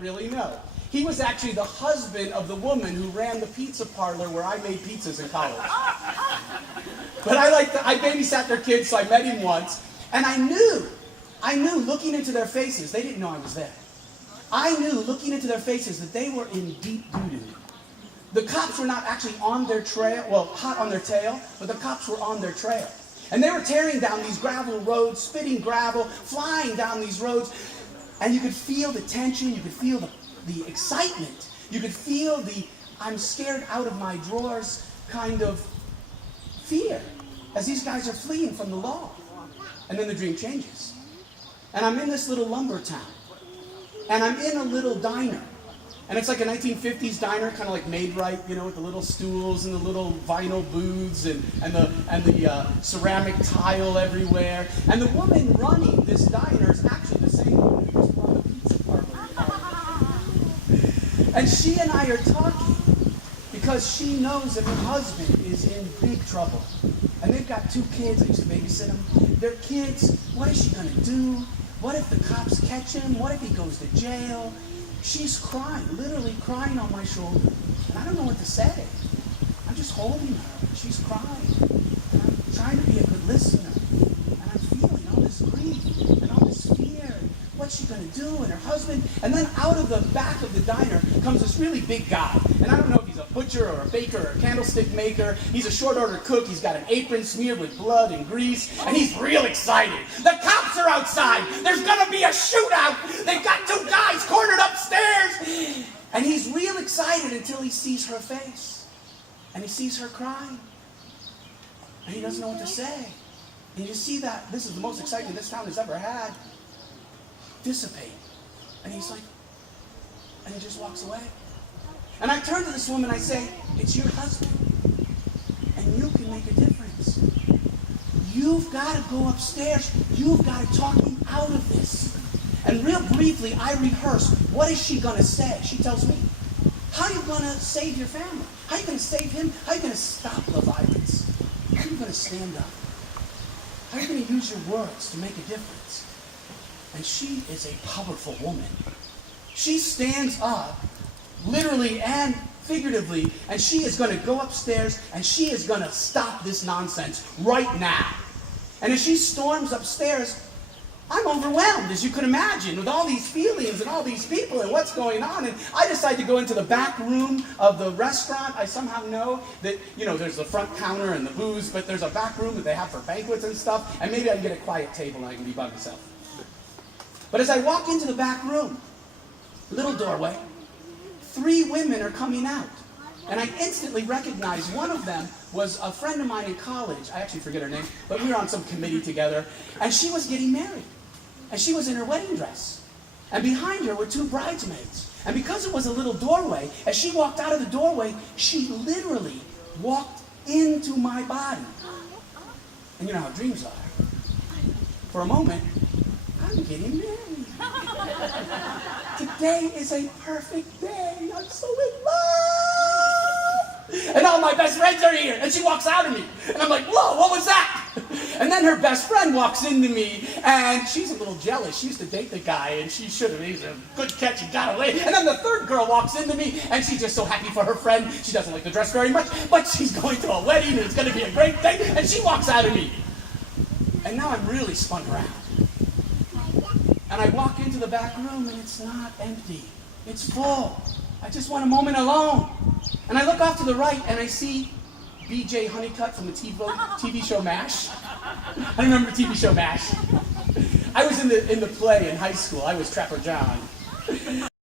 really know. He was actually the husband of the woman who ran the pizza parlor where I made pizzas in college. But I babysat their kids, so I met him once, and I knew, looking into their faces, they didn't know I was there. I knew, looking into their faces, that they were in deep doo-doo. The cops were not actually on their trail, well, hot on their tail, but the cops were on their trail. And they were tearing down these gravel roads, spitting gravel, flying down these roads, and you could feel the tension, you could feel the excitement, you could feel the I'm scared out of my drawers kind of fear as these guys are fleeing from the law. And then the dream changes. And I'm in this little lumber town. And I'm in a little diner. And it's like a 1950s diner, kind of like Made Right, you know, with the little stools and the little vinyl booths and the ceramic tile everywhere. And the woman running this diner is actually the same woman who just brought a pizza parlor. And she and I are talking because she knows that her husband is in big trouble. And they've got 2 kids. I used to babysit them. Their kids, what is she going to do? What if the cops catch him? What if he goes to jail? She's crying, literally crying on my shoulder. And I don't know what to say. I'm just holding her. She's crying. And I'm trying to be a good listener. And I'm feeling all this grief and all this fear. And what's she going to do? And her husband. And then out of the back of the diner comes this really big guy. And I don't know if he's a butcher or a baker or a candlestick maker. He's a short order cook. He's got an apron smeared with blood and grease. And he's real excited. The cops are outside. There's going to be a shootout. They've got 2 guys cornered upstairs. And he's real excited until he sees her face. And he sees her crying. And he doesn't know what to say. And you see that this is the most excitement this town has ever had dissipate. And he's like, and he just walks away. And I turn to this woman and I say, it's your husband. And you can make a difference. You've got to go upstairs. You've got to talk him out of this. And real briefly, I rehearse, what is she going to say? She tells me, how are you going to save your family? How are you going to save him? How are you going to stop the violence? How are you going to stand up? How are you going to use your words to make a difference? And she is a powerful woman. She stands up, literally and figuratively, and she is going to go upstairs and she is going to stop this nonsense right now. And as she storms upstairs, I'm overwhelmed, as you can imagine, with all these feelings and all these people and what's going on. And I decide to go into the back room of the restaurant. I somehow know that, you know, there's the front counter and the booze, but there's a back room that they have for banquets and stuff. And maybe I can get a quiet table and I can be by myself. But as I walk into the back room, little doorway, 3 women are coming out. And I instantly recognize one of them was a friend of mine in college. I actually forget her name, but we were on some committee together. And she was getting married. And she was in her wedding dress. And behind her were 2 bridesmaids. And because it was a little doorway, as she walked out of the doorway, she literally walked into my body. And you know how dreams are. For a moment, I'm getting married. Today is a perfect day. I'm so in love. And all my best friends are here. And she walks out of me. And I'm like, whoa, what was that? And then her best friend walks into me. And she's a little jealous. She used to date the guy. And she should have. He's a good catch. He got away. And then the 3rd girl walks into me. And she's just so happy for her friend. She doesn't like the dress very much. But she's going to a wedding. And it's going to be a great day. And she walks out of me. And now I'm really spun around. And I walk into the back room, and it's not empty. It's full. I just want a moment alone. And I look off to the right, and I see B.J. Honeycutt from the TV show MASH. I remember the TV show MASH. I was in the play in high school. I was Trapper John.